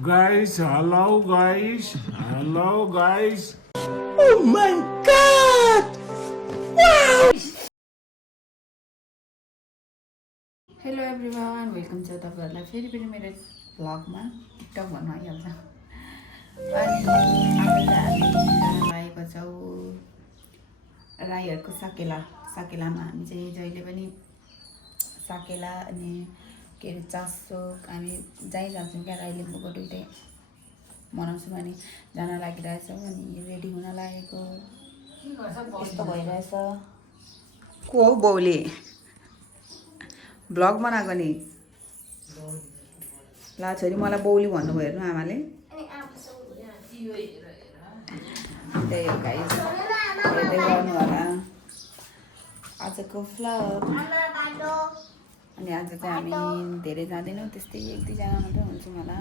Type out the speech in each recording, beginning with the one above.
Guys, hello guys. Hello guys. Oh my god! Hello everyone welcome छ तपाईँहरूलाई फेरि पनि मेरो भ्लगमा टिकटक भन्नु आइहाल्छ अनि आज चाहिँ हामी जान लागेको छौँ राईहरूको साकेलामा हामी चाहिँ जहिले पनि साकेला अनि के अरे चासोक हामी जहीँ जान्छौँ क्या राई लिम्बूको दुइटै मनाउँछौँ अनि जान लागिरहेछौँ अनि रेडी हुन लागेको यस्तो भइरहेछ को हो बाउले भ्लग बनाएको नि ला छोरी मलाई बौली भन्नुभयो हेर्नु आमाले त्यही हो गाइस हेर्दै गर्नु होला आजको भ्लग अनि आज चाहिँ हामी धेरै जाँदैनौँ त्यस्तै एक दुईजना मात्रै हुन्छौँ होला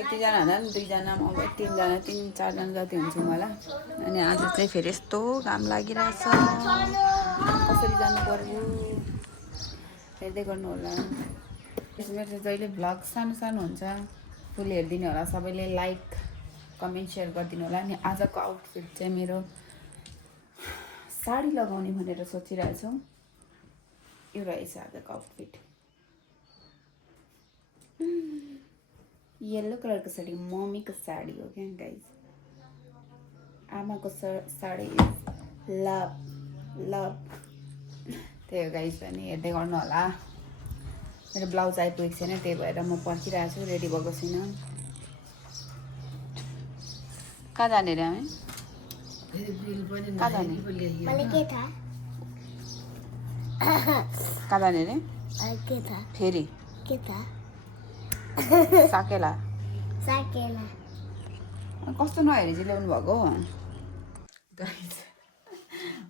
एक दुईजना भन्दा पनि दुईजना अब तिनजना तिन चारजना जति हुन्छौँ होला अनि आज चाहिँ फेरि यस्तो घाम लागिरहेछ कसरी जानु पर्यो हेर्दै गर्नु होला मेरो चाहिँ जहिले भ्लग सानो सानो हुन्छ फुल हेरिदिनु होला सबैले लाइक कमेन्ट सेयर गरिदिनु होला अनि आजको आउटफिट चाहिँ मेरो साडी लगाउने भनेर सोचिरहेछौँ यो रहेछ आजको आउटफिट येल्लो कलरको साडी मम्मीको साडी हो क्या गाइज आमाको साडी लभ लभ त्यही हो गाइज पनि हेर्दै गर्नु होला मेरो ब्लाउज आइपुगेको छैन त्यही भएर म पर्खिरहेको छु रेडी भएको छुइनँ कहाँ जाने रे हामी कहाँ जाने कहाँ जाने रे फेरि साकेला कस्तो नहेरी चाहिँ ल्याउनु भएको गाइज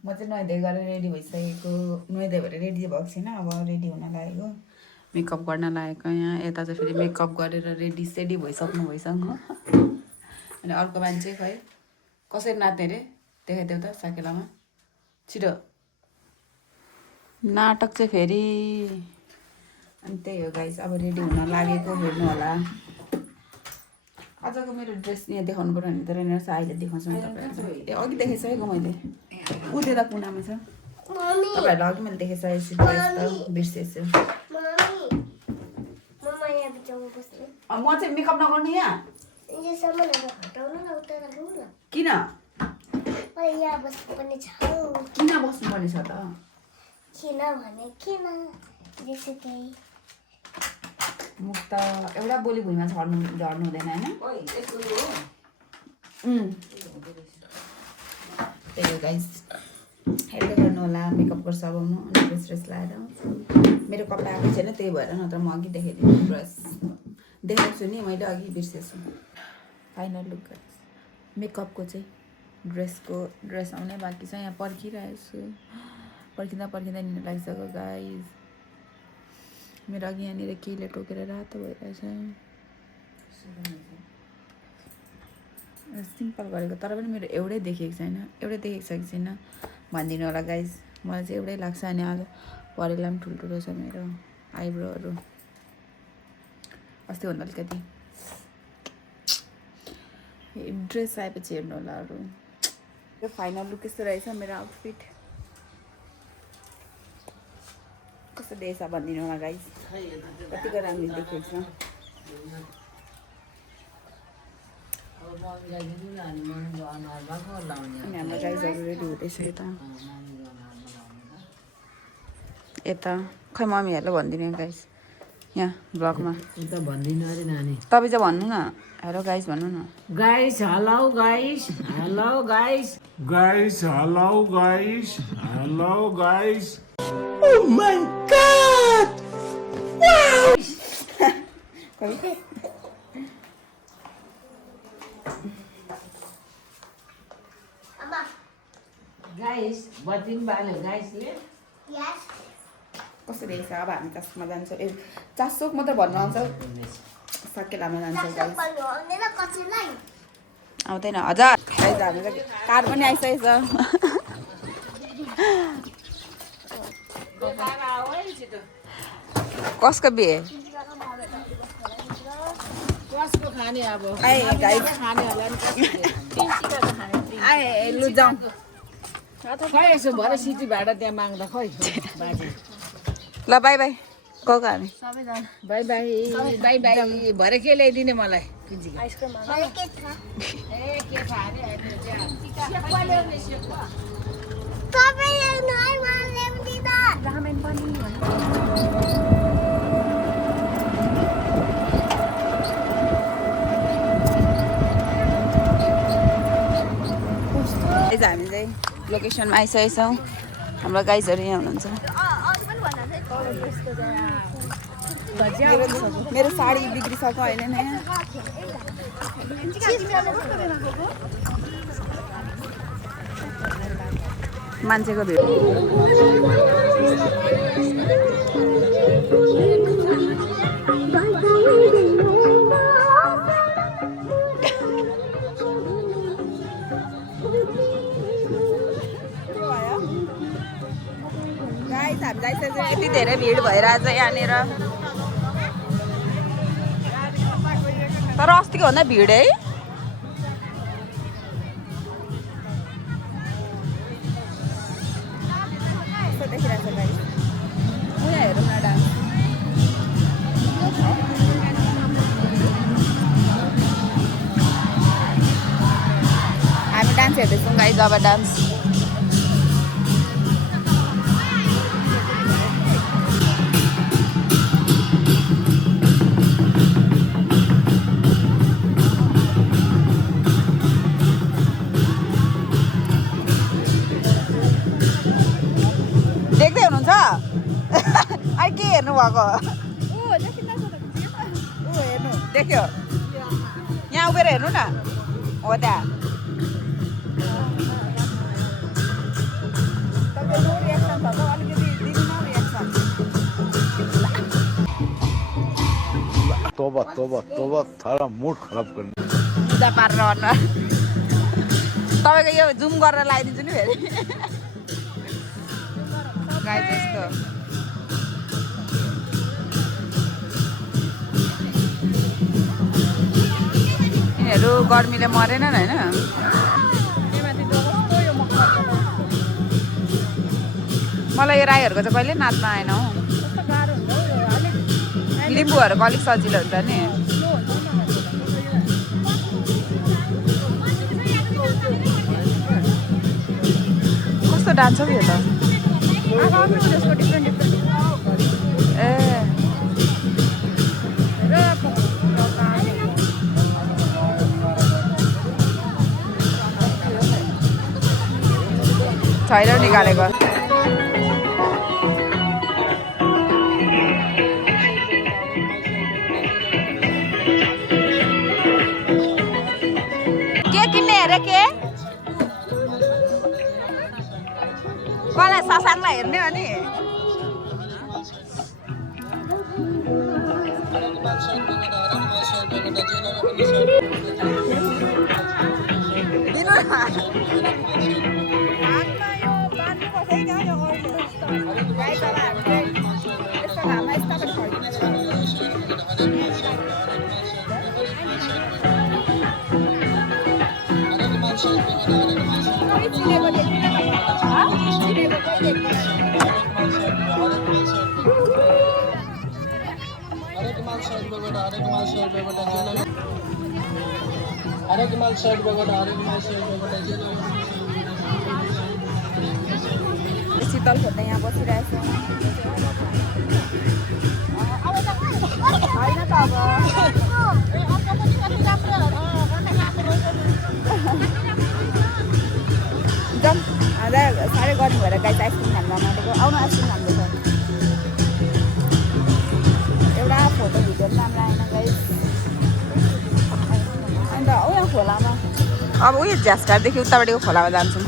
म चाहिँ नुहाइधुवाइ गरेर रेडी भइसकेको नुहाइधुवाइ भएर रेडी भएको छैन अब रेडी हुन लागेको मेकअप गर्न लागेको यहाँ यता चाहिँ फेरि मेकअप गरेर रेडी सेडी भइसक्नु भइसक्नु अनि अर्को मान्छे खै कसरी नाच्ने रे देखाइदेऊ त साकेलामा छिटो नाटक चाहिँ फेरि अनि त्यही हो गाइस अब रेडी हुन लागेको हेर्नु होला आजको मेरो ड्रेस यहाँ देखाउनु पऱ्यो भने त रहेन अहिले देखाउँछु नि तपाईँहरूलाई ए अघि देखाइसकेको मैले उतै त कुनामा छ तपाईँहरूलाई अघि मैले देखाइसकेको ड्रेस त बिर्सेछु म चाहिँ मेकअप नगर्ने यहाँ किन किन बस्नुपर्ने छ त मुख त एउटा बोली भुइँमा झर्नु हुँदैन होइन त्यही हो गाइस हेर्दै गर्नु होला मेकअप गर्छु अब म अनि ड्रेस ड्रेस लगाएर मेरो कपडा आएको छैन त्यही भएर नत्र म अघि देखाइदिन्छु ड्रेस देखाएको छु नि मैले अघि बिर्सेछु फाइनल लुक गाइस मेकअपको चाहिँ ड्रेस आउनै बाँकी छ यहाँ पर्खिरहेको छु पर्खिँदा निन लागिसक्यो गाइस मेरो अघि यहाँनिर केहीले टोकेर रातो भइरहेछ सिम्पल गरेको तर पनि मेरो एउटै देखेको छैन भनिदिनु होला गाइज मलाई चाहिँ एउटै लाग्छ अनि आज परेला पनि ठुल्ठुलो छ मेरो आइब्रोहरू अस्तिभन्दा अलिकति ड्रेस आएपछि हेर्नु होला अरू यो फाइनल लुक यस्तो रहेछ मेरो आउटफिट कस्तो देखेछ भनिदिनु होला गाइज कतिको राम्रो देखेको छ अनि हाम्रो गाइजहरू रेडी हुँदैछ यता खै मम्मीहरूलाई भनिदिनु गाइज यहाँ ब्लगमा तपाईँ चाहिँ भन्नु न हेलो गाइज भन्नु न Guys, hello guys. Hello guys. Guys, hello guys. Hello guys. Oh my god! Wow! Guys, buatin ba ano guys here? Yes. कस्तो देख्छ अब हामी चासोकमा जान्छौँ ए चासोक मात्रै भन्नु आउँछ साकेलामा जान्छौँ गाइस आउँदैन हजार गाइस हाम्रो कार पनि आइसकेछ कसको बिहे कसको खाने अब आए गाइस खाने होला नि कसको खाने आए लु जाउँ खै यसो भरे सिटी भाडा त्यहाँ माग्दा खै बाजे ल बाई बाई गएको हामी बाई बाई बाई बाई भरे के ल्याइदिने मलाई आइसक्रिम ए के छ अरे रामेन पनि हामी चाहिँ लोकेसनमा आइसकेको छौँ हाम्रो गाइजहरू यहाँ हुनुहुन्छ मेरो साडी बिग्रिसक्यो अहिले नै मान्छेको भिड यति धेरै भिड भइरहेछ यहाँनिर तर अस्तिको भन्दा भिड है हेरौँ न डान्स हामी डान्स हेर्दैछौँ गाइस अब डान्स के हेर्नु भएको हेर्नु देख्यो यहाँ उभिएर हेर्नु न हो त्यहाँ तोबा तोबा तोबा थारा मुड खराब गर्ने पूजा पारेर अनुहार तपाईँको यो जुम गरेर लगाइदिन्छु नि फेरि गाई त्यस्तो यिनीहरू गर्मीले मरेनन् होइन मलाई यो राईहरूको चाहिँ कहिले नाच्न आएन हौ लिम्बूहरूको अलिक सजिलो हुन्छ नि कस्तो डान्स हो यो त ए छैन निकालेको के किन्ने अरे के कसलाई ससाङलाई हेर्ने हो नि शीतल खोज्दा यहाँ बसिरहेको होइन त अब जाउँ साह्रै गर्नु भएर गाई आइसक्रिम खानु माटेको आउनु आइसक्रिम खाँदैछ एउटा फोटो भिडियो पनि राम्रो आएन गाई अन्त यहाँ खोलामा अब उयो झ्यासघाटदेखि उतापट्टिको खोलामा जान्छौँ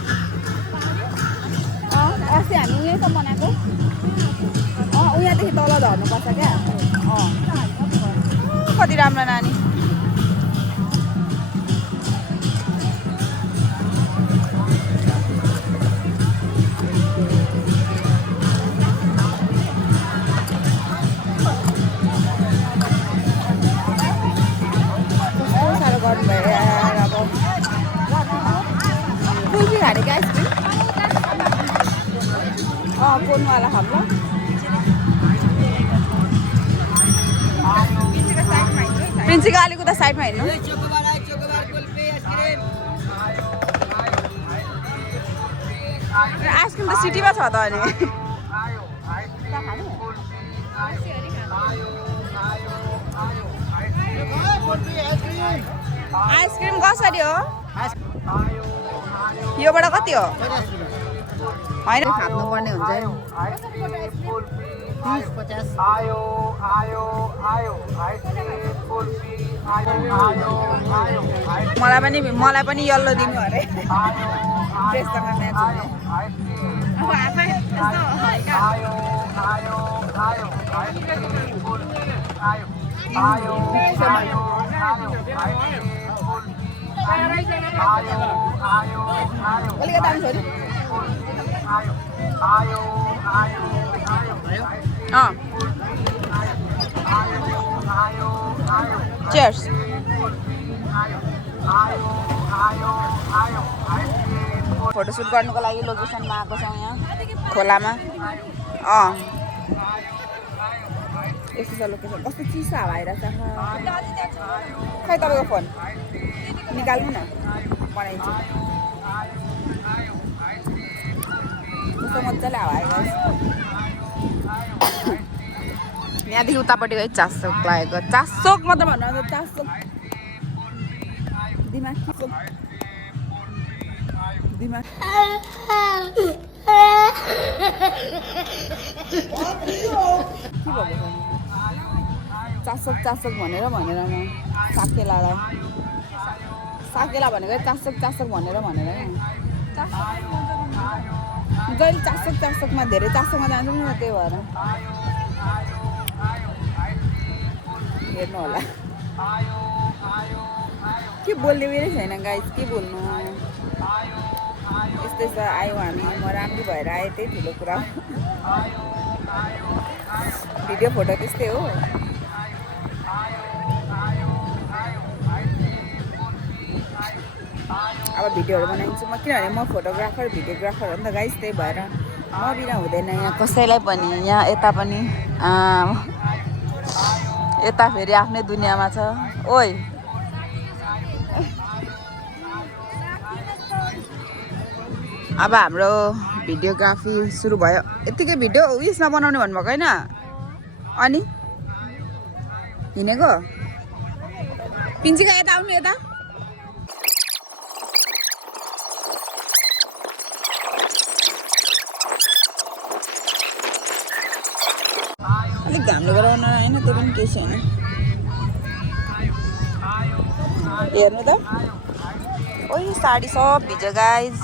अस्ति हामी उयोसम्म बनाएको उयाँदेखि तल झर्नुपर्छ क्या कति राम्रो नानी छोड़ने वाला हम लोग प्रिंसी का अलिकता साइडमा हिँड्नु आइसक्रिम त सिटीमा छ त अनि आइसक्रिम कसरी हो योबाट कति हो होइन खाप्नुपर्ने हुन्छ मलाई पनि यल्लो दिनु अरे ड्रेससँग म्याच हुने अब आफै अलिकति दाम छोरी Cheers. फोटोसुट गर्नुको लागि लोकेसनमा आएको छौँ यहाँ खोलामा यस्तो छ लोकेसन कस्तो चिसो हावा आइरहेछ खै तपाईँको फोन निकाल्नु न बनाइन्छ कस्तो मजाले हावा आइरहेछ यहाँदेखि उतापट्टि है चासोक लागेको चासोक मात्र भन्नु चासोक दिमाग दिमाग के भएको चासोक चासोक भनेर म साकेला भनेको चासोक भनेर जहिले चासोकमा धेरै चासोकमा जान्छु नि त्यही भएर हेर्नु होला के बोल्ने बेरै छैन गाइस के बोल्नु यस्तै छ आयौँ हामी म राम्रो भएर आएँ त्यही ठुलो कुरा भिडियो फोटो त्यस्तै हो अब भिडियोहरू बनाइन्छु म किनभने म फोटोग्राफर भिडियोग्राफर हो नि त गाइस त्यही भएर म बिना हुँदैन यहाँ कसैलाई पनि यहाँ यता पनि यता फेरि आफ्नै दुनियाँमा छ ओइ अब हाम्रो भिडियोग्राफी सुरु भयो यतिकै भिडियो उयसमा बनाउने भन्नुभएको होइन अनि हिँडेको पिन्चिका यता आउनु यता अलिक घामले गराउन होइन त्यो पनि केही छैन हेर्नु त ओइ साडी सब भिज्यो गाइज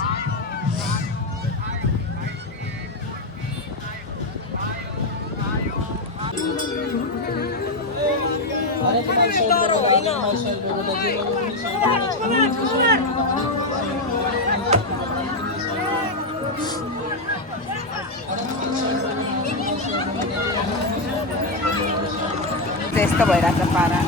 यस्तो भइरहेछ पारा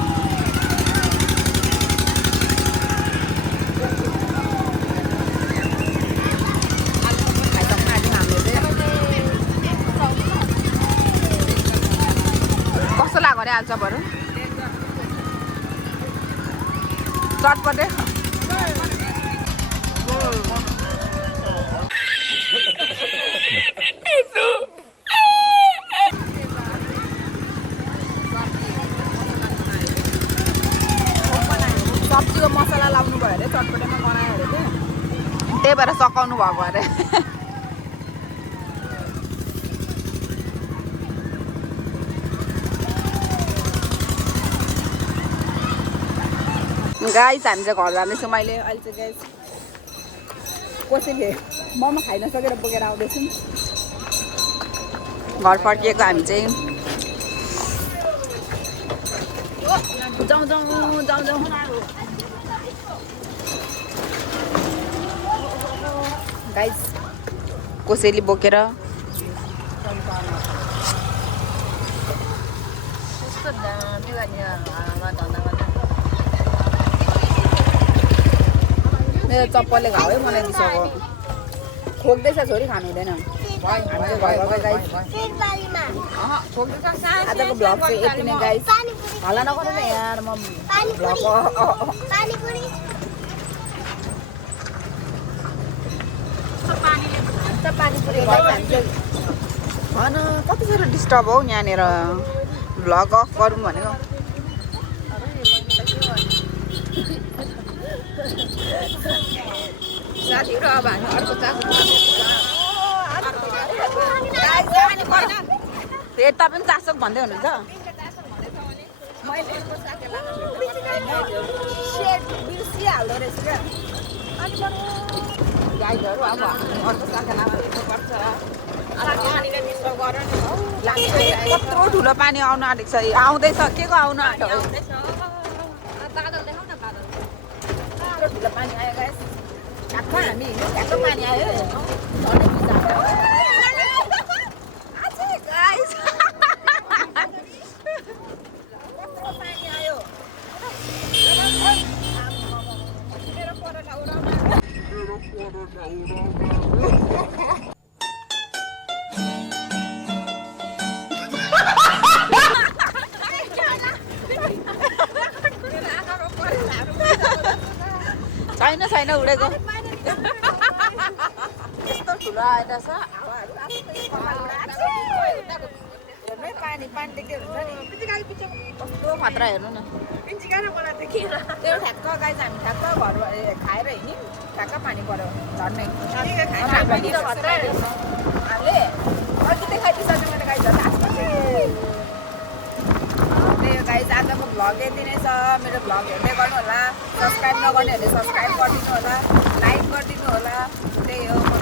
कस्तो लाग्यो अरे आलुचपहरू चटपटे सब्जीको मसला लाउनु भयो अरे चटपटेमा बनायो अरे त्यही भएर सकाउनु भएको अरे गाइस हामी चाहिँ घर जाँदैछौँ मैले अहिले चाहिँ गाइस कसैले मोमो खाइ नसकेर बोकेर आउँदैछौँ घर फर्किएको हामी चाहिँ जाउँ गाइस कसैले बोकेर मेरो चप्पलले घाउ है बनाइदिइसक्यो खोक्दैछ छोरी खानु हुँदैन आजको भ्लग चाहिँ यति नै गाइस हल्ला नगर्नु न यार म पानीपुरी कति साह्रो डिस्टर्ब हौ यहाँनिर भ्लग अफ गरौँ भनेको साथीहरू अब हामी अर्को यता पनि चासोक भन्दै हुनुहुन्छ बिर्सिहाल्दो रहेछ क्या गाइडहरू अब अर्को साकेलामा पर्छ कत्रो ठुलो पानी आउनु आँटेको छ आउँदैछ के को आउनु आँट्यो ठुलो पानी आयो गाइस ठ्याक्क हामी ठ्याक्क पानी आयो छैन उडेको यस्तो ठुलो आइरहेछ पानी पानी देख्दै हुन्छ नि कस्तो मात्रा हेर्नु न त्यो ठ्याक्क गाइस हामी ठ्याक्क घर खाएर हिँड्यौँ ठ्याक्क पानी पऱ्यो झन्नै हामीले अघि देखाइदिइसक्यो मैले गाइस त्यही हो गाइस आजको भ्लग यति नै छ मेरो भ्लग हेर्दै गर्नु होला सब्सक्राइब नगर्नेहरूले सब्सक्राइब गरिदिनु होला लाइक गरिदिनु होला त्यही हो